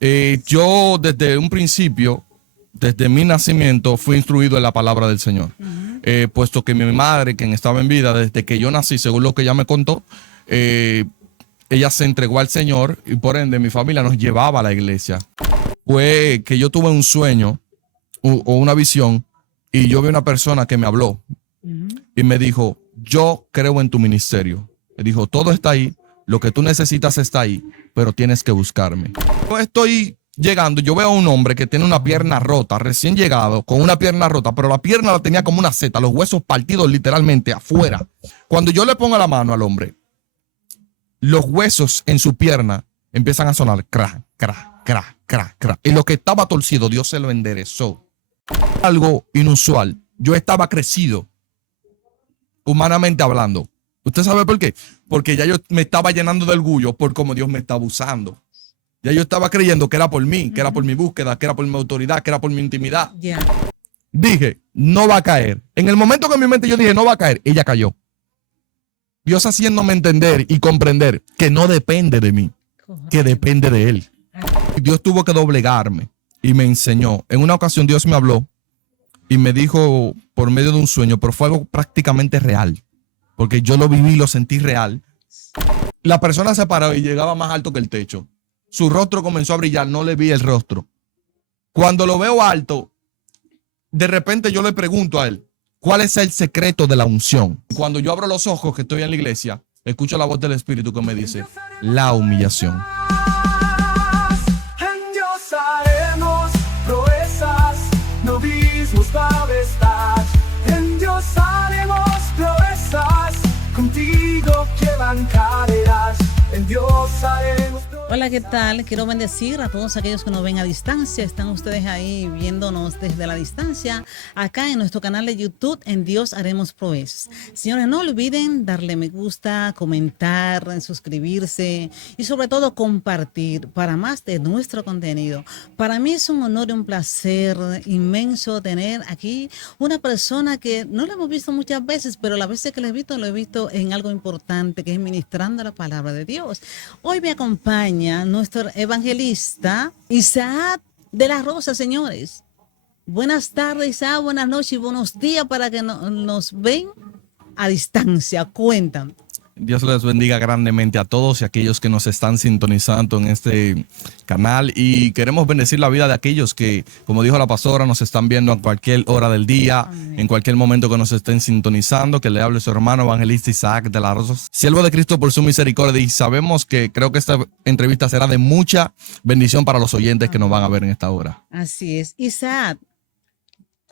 Yo desde un principio, desde mi nacimiento, fui instruido en la palabra del Señor. Puesto que mi madre, quien estaba en vida, desde que yo nací, según lo que ella me contó, ella se entregó al Señor y por ende mi familia nos llevaba a la iglesia. Fue que yo tuve un sueño o una visión y yo vi una persona que me habló y me dijo, yo creo en tu ministerio. Me dijo, todo está ahí, lo que tú necesitas está ahí, pero tienes que buscarme. Yo estoy llegando, yo veo a un hombre que tiene una pierna rota, recién llegado, con una pierna rota, pero la pierna la tenía como una seta, los huesos partidos literalmente afuera. Cuando yo le pongo la mano al hombre, los huesos en su pierna empiezan a sonar crack, crack, crack, crack, crack. Y lo que estaba torcido, Dios se lo enderezó. Algo inusual. Yo estaba crecido, humanamente hablando. ¿Usted sabe por qué? Porque ya yo me estaba llenando de orgullo por cómo Dios me estaba usando. Ya yo estaba creyendo que era por mí, que era por mi búsqueda, que era por mi autoridad, que era por mi intimidad. Dije, no va a caer. En el momento que en mi mente yo dije, no va a caer, ella cayó. Dios haciéndome entender y comprender que no depende de mí, que depende de Él. Dios tuvo que doblegarme y me enseñó. En una ocasión Dios me habló y me dijo por medio de un sueño, pero fue algo prácticamente real, porque yo lo viví, lo sentí real. La persona se paró y llegaba más alto que el techo. Su rostro comenzó a brillar, no le vi el rostro. Cuando lo veo alto, de repente yo le pregunto a él, ¿cuál es el secreto de la unción? Cuando yo abro los ojos, que estoy en la iglesia, escucho la voz del Espíritu que me dice, la humillación. En Dios haremos proezas, no mismos majestad. En Dios haremos proezas, contigo quedan caderas. En Dios haremos proezas. Hola, ¿qué tal? Quiero bendecir a todos aquellos que nos ven a distancia. Están ustedes ahí viéndonos desde la distancia, acá en nuestro canal de YouTube, En Dios Haremos Proezas. Señores, no olviden darle me gusta, comentar, suscribirse y sobre todo compartir para más de nuestro contenido. Para mí es un honor y un placer inmenso tener aquí una persona que no la hemos visto muchas veces, pero las veces que la he visto, lo he visto en algo importante, que es ministrando la palabra de Dios. Hoy me acompaña nuestro evangelista Isaac de la Rosa, señores. Buenas tardes, Isaac, buenas noches y buenos días para que nos ven a distancia. Cuentan. Dios les bendiga grandemente a todos y a aquellos que nos están sintonizando en este canal, y queremos bendecir la vida de aquellos que, como dijo la pastora, nos están viendo a cualquier hora del día. Amén. En cualquier momento que nos estén sintonizando. Que le hable su hermano evangelista Isaac de la Rosa, siervo de Cristo por su misericordia, y sabemos que creo que esta entrevista será de mucha bendición para los oyentes que nos van a ver en esta hora. Así es. Isaac,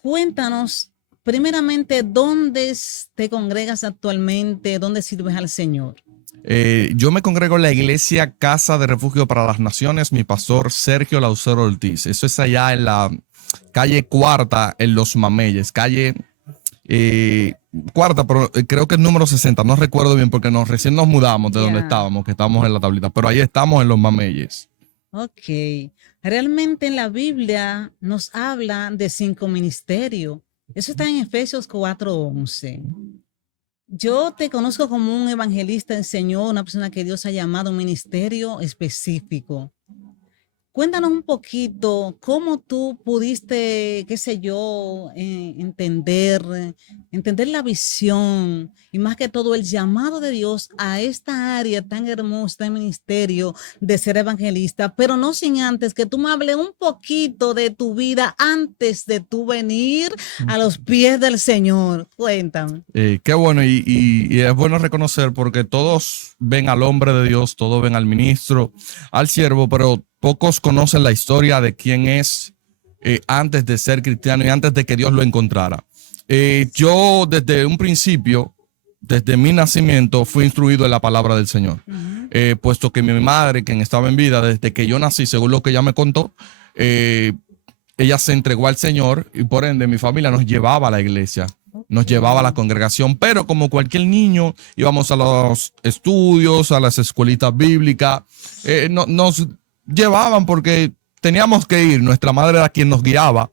cuéntanos primeramente, ¿dónde te congregas actualmente? ¿Dónde sirves al Señor? Yo me congrego en la iglesia Casa de Refugio para las Naciones, mi pastor Sergio Laucero Ortiz. Eso es allá en la calle Cuarta, en Los Mameyes, calle Cuarta, pero creo que es número 60, no recuerdo bien porque recién nos mudamos de donde estábamos, que estábamos en la tablita, pero ahí estamos en Los Mameyes. Ok, realmente en la Biblia nos habla de 5 ministerios. Eso está en Efesios 4:11. Yo te conozco como un evangelista del Señor, una persona que Dios ha llamado a un ministerio específico. Cuéntanos un poquito cómo tú pudiste, qué sé yo, entender la visión y más que todo el llamado de Dios a esta área tan hermosa de ministerio de ser evangelista, pero no sin antes que tú me hables un poquito de tu vida antes de tú venir a los pies del Señor. Cuéntame. Qué bueno, y es bueno reconocer, porque todos ven al hombre de Dios, todos ven al ministro, al siervo, pero pocos conocen la historia de quién es antes de ser cristiano y antes de que Dios lo encontrara. Yo desde un principio, desde mi nacimiento, fui instruido en la palabra del Señor. Puesto que mi madre, quien estaba en vida, desde que yo nací, según lo que ella me contó, ella se entregó al Señor y por ende mi familia nos llevaba a la iglesia. Nos llevaba a la congregación, pero como cualquier niño íbamos a los estudios, a las escuelitas bíblicas, nos llevaban porque teníamos que ir, nuestra madre era quien nos guiaba,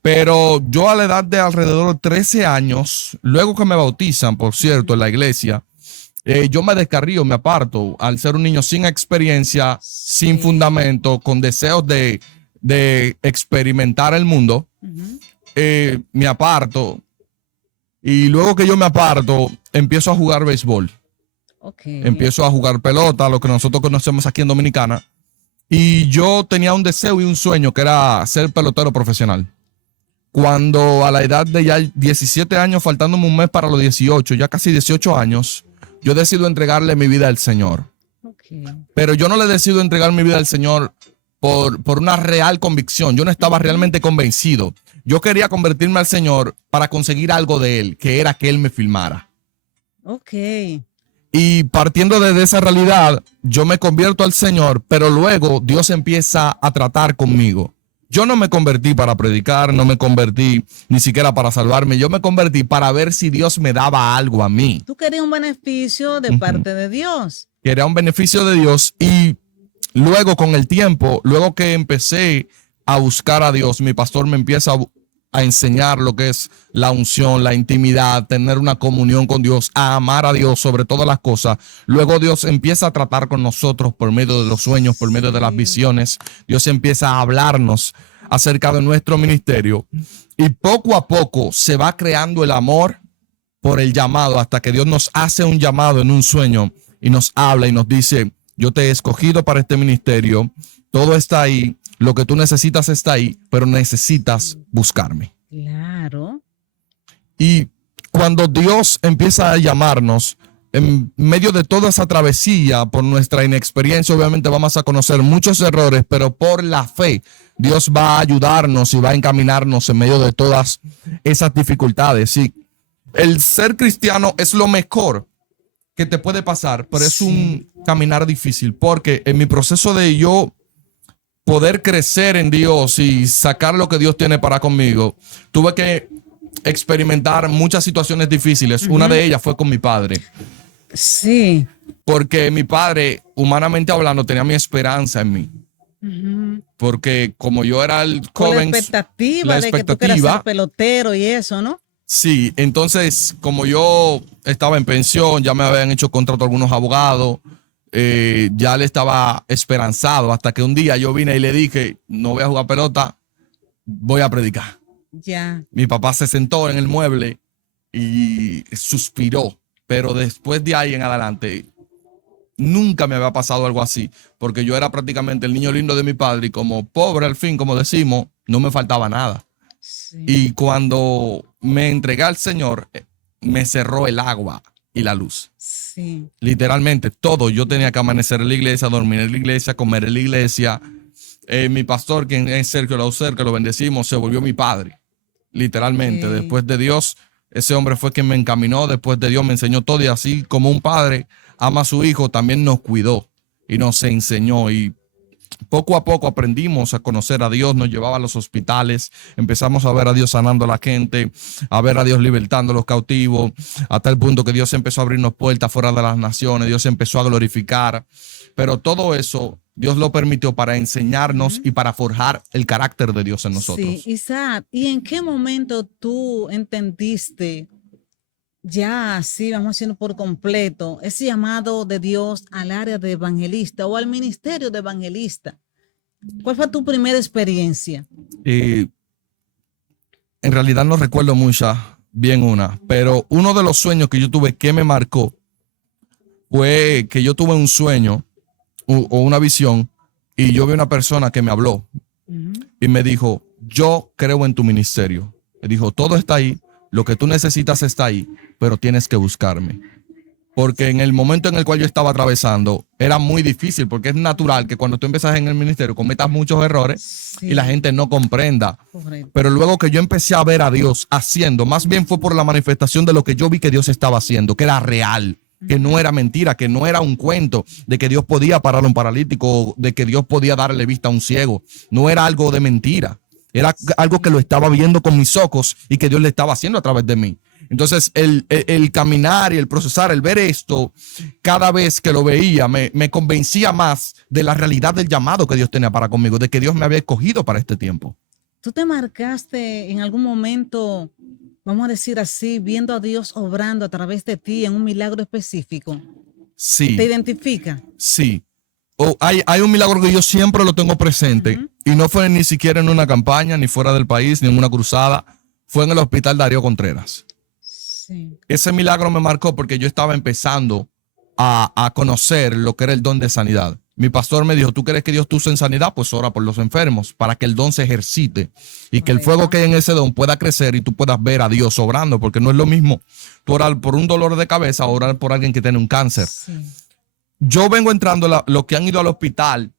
pero yo a la edad de alrededor de 13 años, luego que me bautizan, por cierto, en la iglesia, Yo me descarrío, me aparto, al ser un niño sin experiencia, sin fundamento, con deseos de experimentar el mundo. Me aparto, y luego que yo me aparto, empiezo a jugar béisbol. Empiezo a jugar pelota, lo que nosotros conocemos aquí en Dominicana. Y yo tenía un deseo y un sueño que era ser pelotero profesional. Cuando a la edad de ya 17 años, faltándome un mes para los 18, ya casi 18 años, yo decido entregarle mi vida al Señor. Pero yo no le decido entregar mi vida al Señor por una real convicción. Yo no estaba realmente convencido. Yo quería convertirme al Señor para conseguir algo de Él, que era que Él me filmara. Y partiendo de esa realidad, yo me convierto al Señor, pero luego Dios empieza a tratar conmigo. Yo no me convertí para predicar, no me convertí ni siquiera para salvarme. Yo me convertí para ver si Dios me daba algo a mí. Tú querías un beneficio de parte de Dios. Quería un beneficio de Dios, y luego con el tiempo, luego que empecé a buscar a Dios, mi pastor me empieza a enseñar lo que es la unción, la intimidad, tener una comunión con Dios, a amar a Dios sobre todas las cosas. Luego Dios empieza a tratar con nosotros por medio de los sueños, por medio de las visiones. Dios empieza a hablarnos acerca de nuestro ministerio, y poco a poco se va creando el amor por el llamado, hasta que Dios nos hace un llamado en un sueño y nos habla y nos dice: yo te he escogido para este ministerio, todo está ahí, lo que tú necesitas está ahí, pero necesitas buscarme. Claro. Y cuando Dios empieza a llamarnos, en medio de toda esa travesía, por nuestra inexperiencia, obviamente vamos a conocer muchos errores, pero por la fe, Dios va a ayudarnos y va a encaminarnos en medio de todas esas dificultades. Sí, el ser cristiano es lo mejor que te puede pasar, pero es un caminar difícil, porque en mi proceso de yo poder crecer en Dios y sacar lo que Dios tiene para conmigo, tuve que experimentar muchas situaciones difíciles. Una de ellas fue con mi padre. Sí. Porque mi padre, humanamente hablando, tenía mi esperanza en mí. Porque como yo era el joven, la expectativa de que tú quieras ser pelotero y eso, ¿no? Sí, entonces como yo estaba en pensión, ya me habían hecho contrato algunos abogados, ya le estaba esperanzado, hasta que un día yo vine y le dije: no voy a jugar pelota, voy a predicar. Ya. Mi papá se sentó en el mueble y suspiró, pero después de ahí en adelante nunca me había pasado algo así, porque yo era prácticamente el niño lindo de mi padre, y como pobre al fin, como decimos, no me faltaba nada. Y cuando me entregué al Señor, me cerró el agua y la luz. Sí. Literalmente todo. Yo tenía que amanecer en la iglesia, dormir en la iglesia, comer en la iglesia. Mi pastor, quien es Sergio Lauser, que lo bendecimos, se volvió mi padre. Literalmente. Después de Dios, ese hombre fue quien me encaminó. Después de Dios me enseñó todo, y así como un padre ama a su hijo, también nos cuidó y nos enseñó. Y poco a poco aprendimos a conocer a Dios, nos llevaba a los hospitales, empezamos a ver a Dios sanando a la gente, a ver a Dios libertando a los cautivos, hasta el punto que Dios empezó a abrirnos puertas fuera de las naciones, Dios empezó a glorificar. Pero todo eso Dios lo permitió para enseñarnos y para forjar el carácter de Dios en nosotros. Sí, Isaac, ¿y en qué momento tú entendiste ya así, vamos haciendo por completo, ese llamado de Dios al área de evangelista o al ministerio de evangelista? ¿Cuál fue tu primera experiencia? En realidad no recuerdo bien una, pero uno de los sueños que yo tuve que me marcó fue que yo tuve un sueño o una visión, y yo vi una persona que me habló y me dijo: yo creo en tu ministerio. Me dijo: todo está ahí, lo que tú necesitas está ahí, pero tienes que buscarme. Porque en el momento en el cual yo estaba atravesando era muy difícil, porque es natural que cuando tú empiezas en el ministerio cometas muchos errores y la gente no comprenda. Correcto. Pero luego que yo empecé a ver a Dios haciendo, más bien fue por la manifestación de lo que yo vi que Dios estaba haciendo, que era real, que no era mentira, que no era un cuento de que Dios podía parar a un paralítico, de que Dios podía darle vista a un ciego. No era algo de mentira, era algo que lo estaba viendo con mis ojos y que Dios le estaba haciendo a través de mí. Entonces el caminar y el procesar, el ver esto, cada vez que lo veía me convencía más de la realidad del llamado que Dios tenía para conmigo, de que Dios me había escogido para este tiempo. ¿Tú te marcaste en algún momento, vamos a decir así, viendo a Dios obrando a través de ti en un milagro específico? Sí, ¿Te identifica? sí. Hay un milagro que yo siempre lo tengo presente y no fue ni siquiera en una campaña, ni fuera del país, ni en una cruzada. Fue en el hospital Darío Contreras. Sí. Ese milagro me marcó porque yo estaba empezando a conocer lo que era el don de sanidad. Mi pastor me dijo, ¿tú crees que Dios te usa en sanidad? Pues ora por los enfermos para que el don se ejercite y que el fuego que hay en ese don pueda crecer y tú puedas ver a Dios obrando, porque no es lo mismo tú orar por un dolor de cabeza o orar por alguien que tiene un cáncer. Sí. Yo vengo entrando, los que han ido al hospital,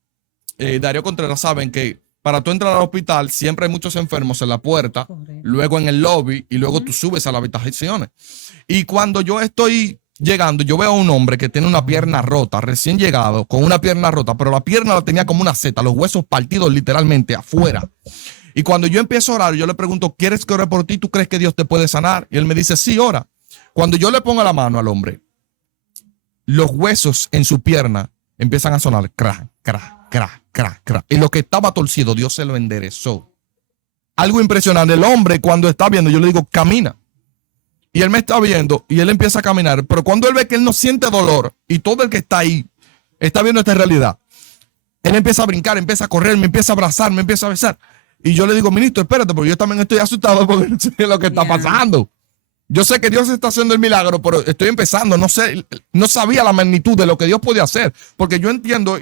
Darío Contreras, saben que para tú entrar al hospital siempre hay muchos enfermos en la puerta, Correcto. luego en el lobby y luego tú subes a las habitaciones. Y cuando yo estoy llegando, yo veo a un hombre que tiene una pierna rota, recién llegado, con una pierna rota, pero la pierna la tenía como una seta, los huesos partidos literalmente afuera. Y cuando yo empiezo a orar, yo le pregunto, ¿quieres que ore por ti? ¿Tú crees que Dios te puede sanar? Y él me dice, sí, ora. Cuando yo le pongo la mano al hombre, los huesos en su pierna empiezan a sonar, crack, crack, crack, crack, crack. Y lo que estaba torcido, Dios se lo enderezó. Algo impresionante. El hombre, cuando está viendo, yo le digo, camina. Y él me está viendo y él empieza a caminar. Pero cuando él ve que él no siente dolor y todo el que está ahí está viendo esta realidad, él empieza a brincar, empieza a correr, me empieza a abrazar, me empieza a besar. Y yo le digo, ministro, espérate, porque yo también estoy asustado porque no sé lo que está pasando. Yo sé que Dios está haciendo el milagro, pero estoy empezando. No sé, no sabía la magnitud de lo que Dios podía hacer, porque yo entiendo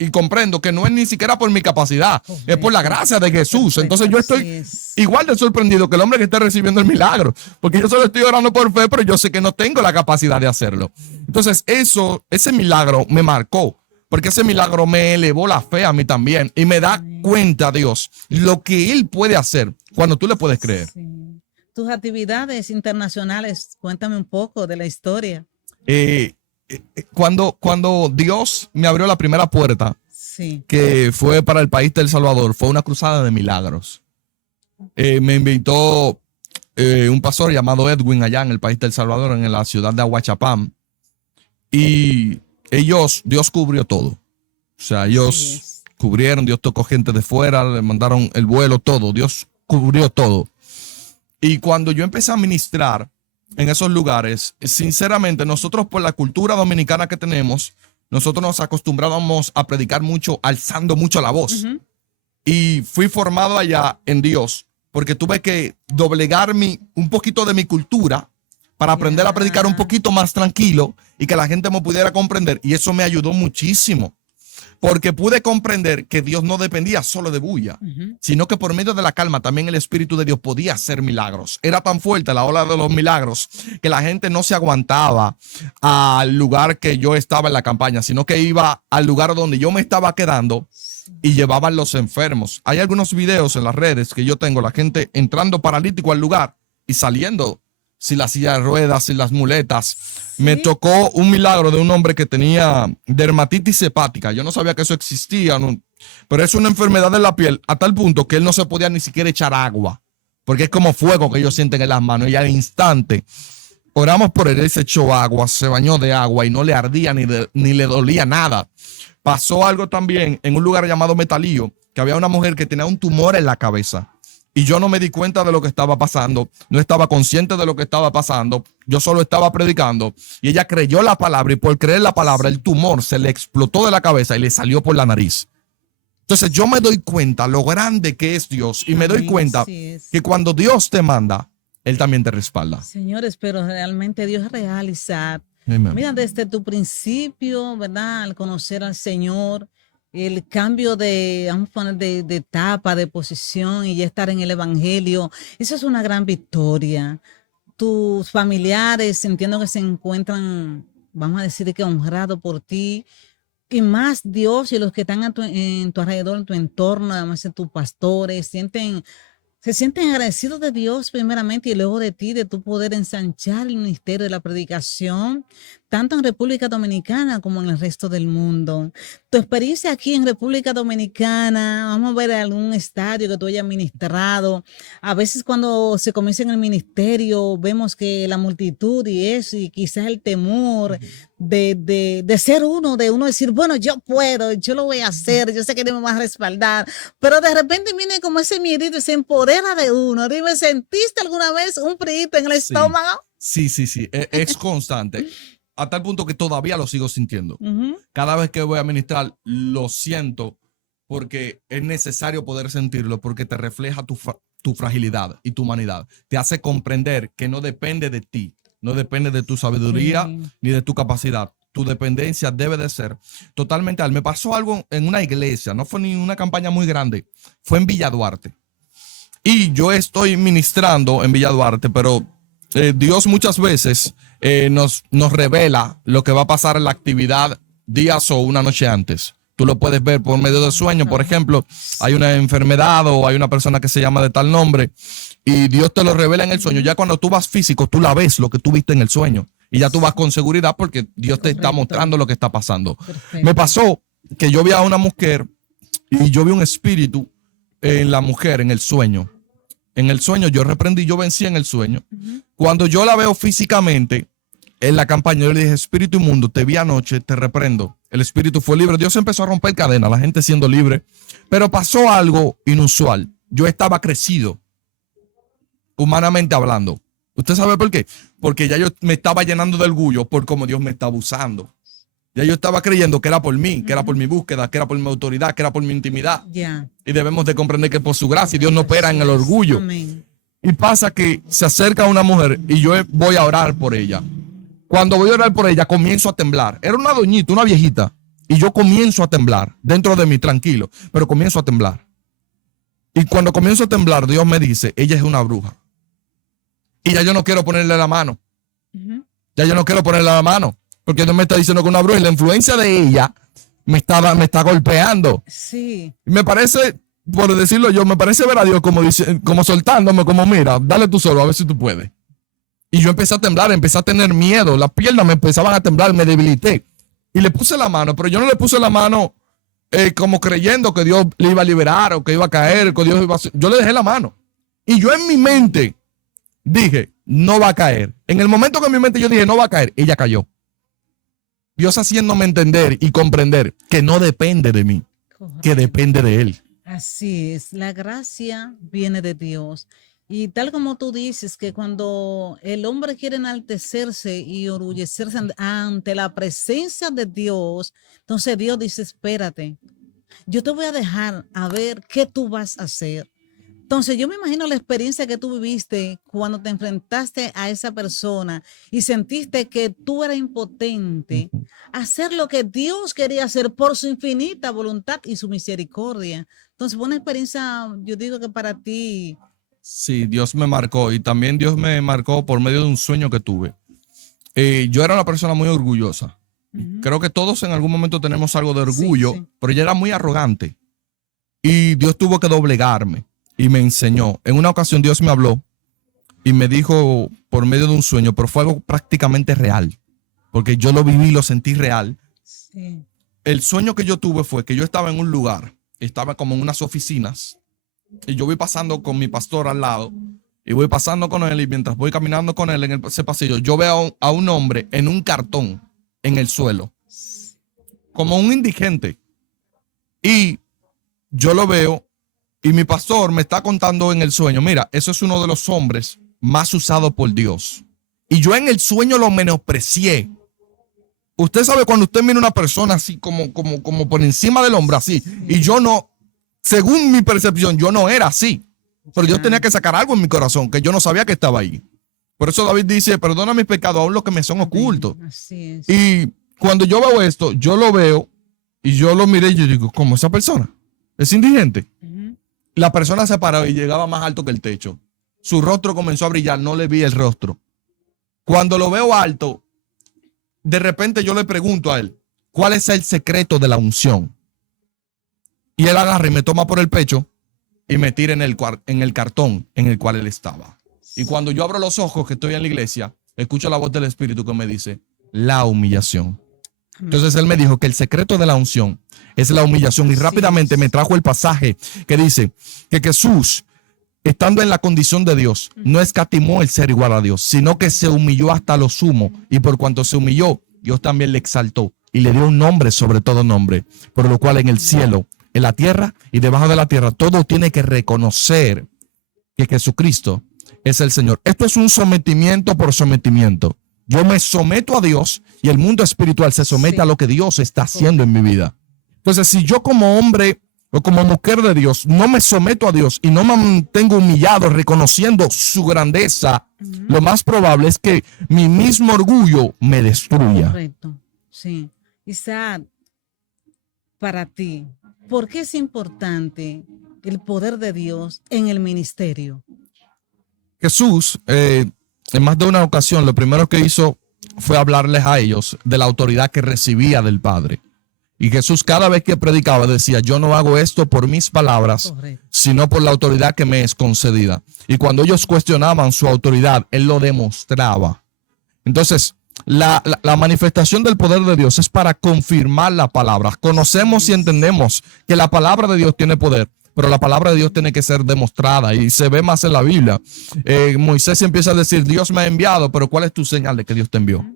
y comprendo que no es ni siquiera por mi capacidad, es por la gracia de Jesús. Perfecto, Entonces yo así estoy es. igual de sorprendido que el hombre que está recibiendo el milagro, porque yo solo estoy orando por fe, pero yo sé que no tengo la capacidad de hacerlo. Entonces ese milagro me marcó, porque ese milagro me elevó la fe a mí también y me da cuenta, Dios, lo que Él puede hacer cuando tú le puedes creer. Sí. Tus actividades internacionales, cuéntame un poco de la historia. Cuando Dios me abrió la primera puerta, Sí. que fue para el país de El Salvador, fue una cruzada de milagros. Me invitó un pastor llamado Edwin allá en el país de El Salvador, en la ciudad de Aguachapán. Y Dios cubrió todo. O sea, ellos cubrieron, Dios tocó gente de fuera, le mandaron el vuelo, todo. Dios cubrió todo. Y cuando yo empecé a ministrar en esos lugares, sinceramente, nosotros por la cultura dominicana que tenemos, nosotros nos acostumbrábamos a predicar mucho, alzando mucho la voz. Y fui formado allá en Dios, porque tuve que doblegar un poquito de mi cultura para aprender a predicar un poquito más tranquilo y que la gente me pudiera comprender. Y eso me ayudó muchísimo, porque pude comprender que Dios no dependía solo de bulla, sino que por medio de la calma también el Espíritu de Dios podía hacer milagros. Era tan fuerte la ola de los milagros que la gente no se aguantaba al lugar que yo estaba en la campaña, sino que iba al lugar donde yo me estaba quedando y llevaban los enfermos. Hay algunos videos en las redes que yo tengo, la gente entrando paralítico al lugar y saliendo sin la silla de ruedas, sin las muletas. Me tocó un milagro de un hombre que tenía dermatitis hepática. Yo no sabía que eso existía, no, pero es una enfermedad de la piel a tal punto que él no se podía ni siquiera echar agua, porque es como fuego que ellos sienten en las manos. Y al instante oramos por él, él se echó agua, se bañó de agua y no le ardía ni le dolía nada. Pasó algo también en un lugar llamado Metalío, que había una mujer que tenía un tumor en la cabeza. Y yo no me di cuenta de lo que estaba pasando, no estaba consciente de lo que estaba pasando, yo solo estaba predicando y ella creyó la palabra y por creer la palabra el tumor se le explotó de la cabeza y le salió por la nariz. Entonces yo me doy cuenta lo grande que es Dios y me doy cuenta que cuando Dios te manda, Él también te respalda. Señores, pero realmente Dios es real, Isaac. Amen. Mira, desde tu principio, ¿verdad? Al conocer al Señor, el cambio vamos a poner, de etapa, de posición y ya estar en el Evangelio, eso es una gran victoria. Tus familiares, entiendo que se encuentran, vamos a decir que honrados por ti, y más Dios y los que están en tu alrededor, en tu entorno, además de tus pastores, se sienten agradecidos de Dios primeramente y luego de ti, de tu poder ensanchar el ministerio de la predicación, tanto en República Dominicana como en el resto del mundo. Tu experiencia aquí en República Dominicana, vamos a ver algún estadio que tú hayas ministrado. A veces cuando se comienza en el ministerio, vemos que la multitud y eso, y quizás el temor de ser uno, de uno decir, bueno, yo puedo, yo lo voy a hacer, yo sé que Dios me va a respaldar, pero de repente viene como ese miedito y se empodera de uno. Dime, ¿sentiste alguna vez un frío en el estómago? Sí. Es constante. A tal punto que todavía lo sigo sintiendo. Ujú. Cada vez que voy a ministrar, lo siento porque es necesario poder sentirlo, porque te refleja tu fragilidad y tu humanidad. Te hace comprender que no depende de ti, no depende de tu sabiduría ni de tu capacidad. Tu dependencia debe de ser totalmente. Me pasó algo en una iglesia, no fue ni una campaña muy grande, fue en Villa Duarte. Y yo estoy ministrando en Villa Duarte, pero Dios muchas veces nos revela lo que va a pasar en la actividad días o una noche antes. Tú lo puedes ver por medio de sueño. Por ejemplo, hay una enfermedad o hay una persona que se llama de tal nombre y Dios te lo revela en el sueño. Ya cuando tú vas físico, tú la ves lo que tú viste en el sueño y ya tú vas con seguridad porque Dios te está mostrando lo que está pasando. Perfecto. Me pasó que yo vi a una mujer y yo vi un espíritu en la mujer en el sueño. En el sueño yo reprendí, yo vencí en el sueño. Cuando yo la veo físicamente en la campaña, yo le dije, espíritu inmundo, te vi anoche, te reprendo. El espíritu fue libre. Dios empezó a romper cadenas, la gente siendo libre. Pero pasó algo inusual. Yo estaba crecido, humanamente hablando. ¿Usted sabe por qué? Porque ya yo me estaba llenando de orgullo por cómo Dios me estaba usando. Ya yo estaba creyendo que era por mí, que era por mi búsqueda, que era por mi autoridad, que era por mi intimidad. Ya. Y debemos de comprender que por su gracia Dios no opera en el orgullo. Amén. Y pasa que se acerca una mujer y yo voy a orar por ella. Cuando voy a orar por ella, comienzo a temblar. Era una doñita, una viejita. Y yo comienzo a temblar dentro de mí, tranquilo, pero comienzo a temblar. Y cuando comienzo a temblar, Dios me dice, ella es una bruja. Y ya yo no quiero ponerle la mano. Ya yo no quiero ponerle la mano. Porque Dios me está diciendo que una bruja y la influencia de ella me está golpeando. Sí. Me parece, por decirlo yo, me parece ver a Dios como soltándome, como mira, dale tú solo, a ver si tú puedes. Y yo empecé a temblar, empecé a tener miedo, las piernas me empezaban a temblar, me debilité. Y le puse la mano, pero yo no le puse la mano como creyendo que Dios le iba a liberar o que iba a caer, que Dios iba a... Yo le dejé la mano. Y yo en mi mente dije, no va a caer. En el momento que en mi mente yo dije, no va a caer, ella cayó. Dios haciéndome entender y comprender que no depende de mí, que depende de Él. Así es, la gracia viene de Dios. Y tal como tú dices, que cuando el hombre quiere enaltecerse y orgullecerse ante la presencia de Dios, entonces Dios dice, espérate, yo te voy a dejar a ver qué tú vas a hacer. Entonces yo me imagino la experiencia que tú viviste cuando te enfrentaste a esa persona y sentiste que tú eras impotente a hacer lo que Dios quería hacer por su infinita voluntad y su misericordia. Entonces fue una experiencia, yo digo que para ti... Sí, Dios me marcó y también Dios me marcó por medio de un sueño que tuve. Yo era una persona muy orgullosa. Creo que todos en algún momento tenemos algo de orgullo, Sí. pero ella era muy arrogante. Y Dios tuvo que doblegarme y me enseñó. En una ocasión Dios me habló y me dijo por medio de un sueño, pero fue algo prácticamente real, porque yo lo viví y lo sentí real. Sí. El sueño que yo tuve fue que yo estaba en un lugar, estaba como en unas oficinas, y yo voy pasando con mi pastor al lado, y voy pasando con él, y mientras voy caminando con él en ese pasillo, yo veo a un hombre en un cartón en el suelo, como un indigente. Y yo lo veo, y mi pastor me está contando en el sueño, mira, eso es uno de los hombres más usados por Dios. Y yo en el sueño lo menosprecié. Usted sabe cuando usted mira a una persona así como por encima del hombro, así, y yo no, según mi percepción, yo no era así. Pero Dios tenía que sacar algo en mi corazón que yo no sabía que estaba ahí. Por eso David dice, perdona mis pecados, aún los que me son ocultos. Así es. Y cuando yo veo esto, yo lo veo y yo lo miré y yo digo, ¿cómo esa persona? ¿Es indigente? La persona se paró y llegaba más alto que el techo. Su rostro comenzó a brillar, no le vi el rostro. Cuando lo veo alto, de repente yo le pregunto a él, ¿cuál es el secreto de la unción? Y él agarra y me toma por el pecho y me tira en el cartón en el cual él estaba. Y cuando yo abro los ojos, que estoy en la iglesia, escucho la voz del Espíritu que me dice, la humillación. Entonces él me dijo que el secreto de la unción es la humillación y rápidamente me trajo el pasaje que dice que Jesús, estando en la condición de Dios, no escatimó el ser igual a Dios, sino que se humilló hasta lo sumo, y por cuanto se humilló, Dios también le exaltó y le dio un nombre sobre todo nombre, por lo cual en el cielo, en la tierra y debajo de la tierra, todo tiene que reconocer que Jesucristo es el Señor. Esto es un sometimiento por sometimiento. Yo me someto a Dios y el mundo espiritual se somete a lo que Dios está haciendo en mi vida. Entonces, si yo como hombre o como mujer de Dios no me someto a Dios y no me mantengo humillado reconociendo su grandeza, lo más probable es que mi mismo orgullo me destruya. Correcto. Sí. Isaac, para ti, ¿por qué es importante el poder de Dios en el ministerio? Jesús, en más de una ocasión, lo primero que hizo fue hablarles a ellos de la autoridad que recibía del Padre. Y Jesús cada vez que predicaba decía, yo no hago esto por mis palabras, sino por la autoridad que me es concedida. Y cuando ellos cuestionaban su autoridad, Él lo demostraba. Entonces, la manifestación del poder de Dios es para confirmar la palabra. Conocemos y entendemos que la palabra de Dios tiene poder, pero la palabra de Dios tiene que ser demostrada y se ve más en la Biblia. Moisés empieza a decir, Dios me ha enviado, pero ¿cuál es tu señal de que Dios te envió?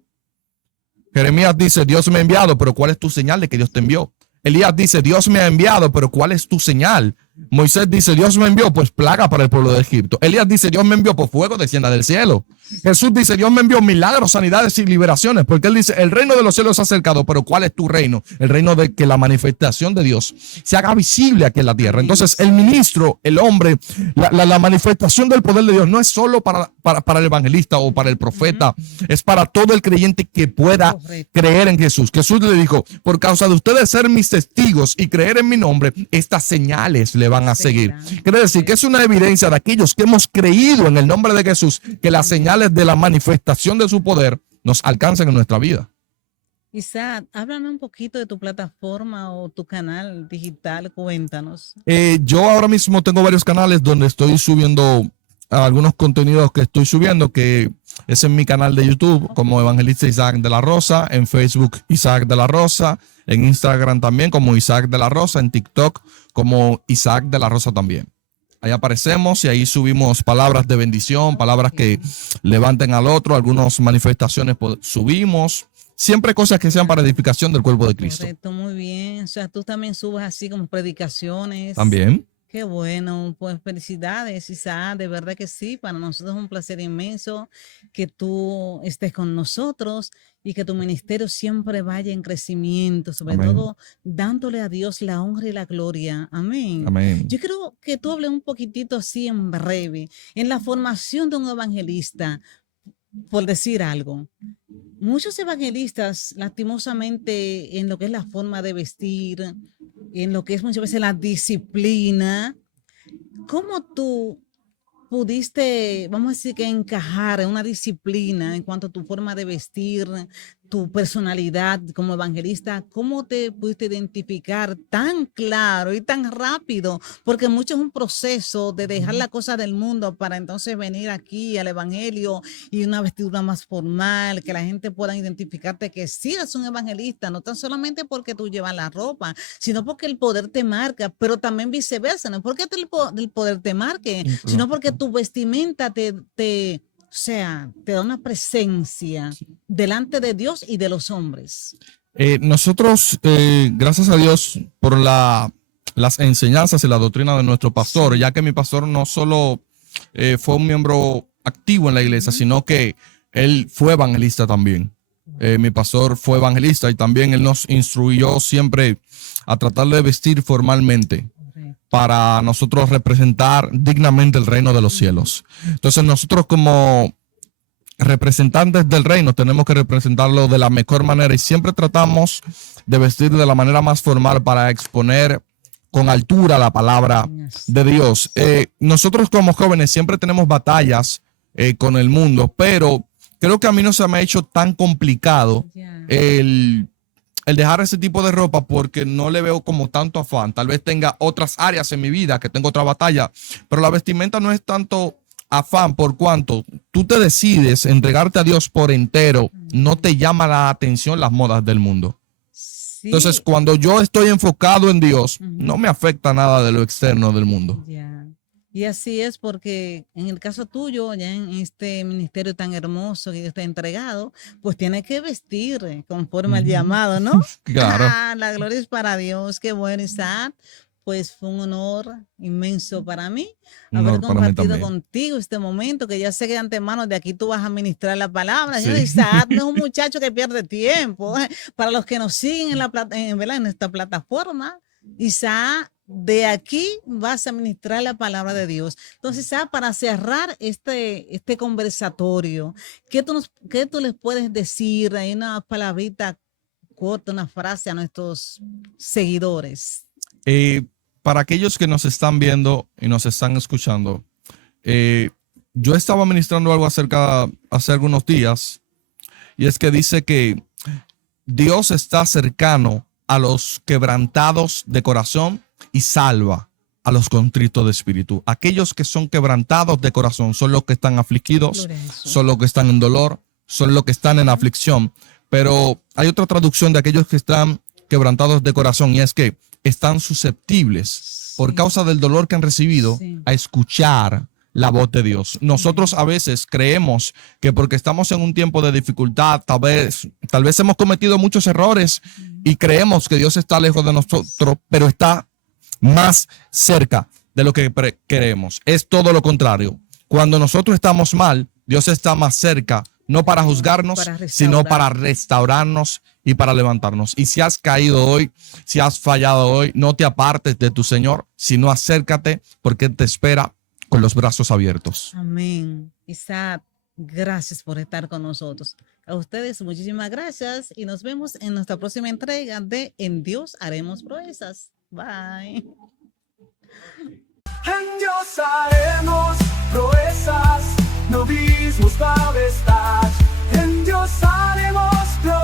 Jeremías dice, Dios me ha enviado, pero ¿cuál es tu señal de que Dios te envió? Elías dice, Dios me ha enviado, pero ¿cuál es tu señal? Moisés dice, Dios me envió, pues plaga para el pueblo de Egipto. Elías dice, Dios me envió, pues fuego descienda del cielo. Jesús dice, Dios me envió milagros, sanidades y liberaciones, porque Él dice, el reino de los cielos se ha acercado, pero ¿cuál es tu reino? El reino de que la manifestación de Dios se haga visible aquí en la tierra. Entonces, el ministro, el hombre, la manifestación del poder de Dios no es solo para el evangelista o para el profeta, es para todo el creyente que pueda creer en Jesús. Jesús le dijo, por causa de ustedes ser mis testigos y creer en mi nombre, estas señales le van a seguir. Quiere decir que es una evidencia de aquellos que hemos creído en el nombre de Jesús, que las señales de la manifestación de su poder nos alcancen en nuestra vida. Isaac, háblame un poquito de tu plataforma o tu canal digital, cuéntanos. Yo ahora mismo tengo varios canales donde estoy subiendo algunos contenidos que estoy subiendo, que es en mi canal de YouTube como Evangelista Isaac de la Rosa, en Facebook Isaac de la Rosa, en Instagram también como Isaac de la Rosa, en TikTok como Isaac de la Rosa también. Ahí aparecemos y ahí subimos palabras de bendición, palabras que levanten al otro, algunas manifestaciones subimos, siempre cosas que sean para edificación del cuerpo de Cristo. Correcto, muy bien. O sea, tú también subes así como predicaciones. También. Qué bueno, pues felicidades, Isaac, de verdad que sí, para nosotros es un placer inmenso que tú estés con nosotros y que tu ministerio siempre vaya en crecimiento, sobre todo dándole a Dios la honra y la gloria. Amén. Amén. Yo quiero que tú hables un poquitito así en breve, en la formación de un evangelista, por decir algo. Muchos evangelistas, lastimosamente, en lo que es la forma de vestir, en lo que es muchas veces la disciplina, ¿cómo tú pudiste, vamos a decir, que encajar en una disciplina en cuanto a tu forma de vestir, tu personalidad como evangelista? ¿Cómo te pudiste identificar tan claro y tan rápido? Porque mucho es un proceso de dejar la cosa del mundo para entonces venir aquí al evangelio y una vestidura más formal, que la gente pueda identificarte que sí eres un evangelista, no tan solamente porque tú llevas la ropa, sino porque el poder te marca, pero también viceversa, no porque el poder te marque, sino porque tu vestimenta o sea, te da una presencia delante de Dios y de los hombres. Nosotros, gracias a Dios por las enseñanzas y la doctrina de nuestro pastor, ya que mi pastor no solo fue un miembro activo en la iglesia, sino que él fue evangelista también. Mi pastor fue evangelista y también él nos instruyó siempre a tratar de vestir formalmente, para nosotros representar dignamente el reino de los cielos. Entonces nosotros como representantes del reino tenemos que representarlo de la mejor manera y siempre tratamos de vestir de la manera más formal para exponer con altura la palabra de Dios. Nosotros como jóvenes siempre tenemos batallas con el mundo, pero creo que a mí no se me ha hecho tan complicado el dejar ese tipo de ropa porque no le veo como tanto afán. Tal vez tenga otras áreas en mi vida que tengo otra batalla, pero la vestimenta no es tanto afán por cuanto tú te decides entregarte a Dios por entero, no te llama la atención las modas del mundo. Sí. Entonces, cuando yo estoy enfocado en Dios, no me afecta nada de lo externo del mundo. Ya. Y así es porque en el caso tuyo, ya en este ministerio tan hermoso que Dios te ha entregado, pues tienes que vestir conforme al llamado, ¿no? Claro. La gloria es para Dios. Qué bueno, Isaac. Pues fue un honor inmenso para mí haber Honor para mí compartido también. contigo este momento, que ya sé que de antemano de aquí tú vas a ministrar la palabra. Sí. Señor Isaac no es un muchacho que pierde tiempo. Para los que nos siguen ¿verdad? En esta plataforma, Isaac, de aquí vas a ministrar la palabra de Dios. Entonces, Isaac, para cerrar este conversatorio, ¿qué tú les puedes decir? Hay una palabrita corta, una frase a nuestros seguidores. Para aquellos que nos están viendo y nos están escuchando, yo estaba ministrando algo hace algunos días, y es que dice que Dios está cercano a los quebrantados de corazón y salva a los contritos de espíritu. Aquellos que son quebrantados de corazón son los que están afligidos, son los que están en dolor, son los que están en aflicción. Pero hay otra traducción de aquellos que están quebrantados de corazón, y es que están susceptibles por causa del dolor que han recibido a escuchar la voz de Dios. Nosotros a veces creemos que porque estamos en un tiempo de dificultad, tal vez hemos cometido muchos errores y creemos que Dios está lejos de nosotros, pero está más cerca de lo que creemos. Es todo lo contrario. Cuando nosotros estamos mal, Dios está más cerca, no para juzgarnos, sino para restaurarnos y para levantarnos. Y si has caído hoy, si has fallado hoy, no te apartes de tu Señor, sino acércate, porque Él te espera con los brazos abiertos. Amén. Isaac, gracias por estar con nosotros. A ustedes muchísimas gracias y nos vemos en nuestra próxima entrega de En Dios Haremos Proezas. Bye. En Dios haremos proezas, novismos, majestad. En Dios haremos proezas.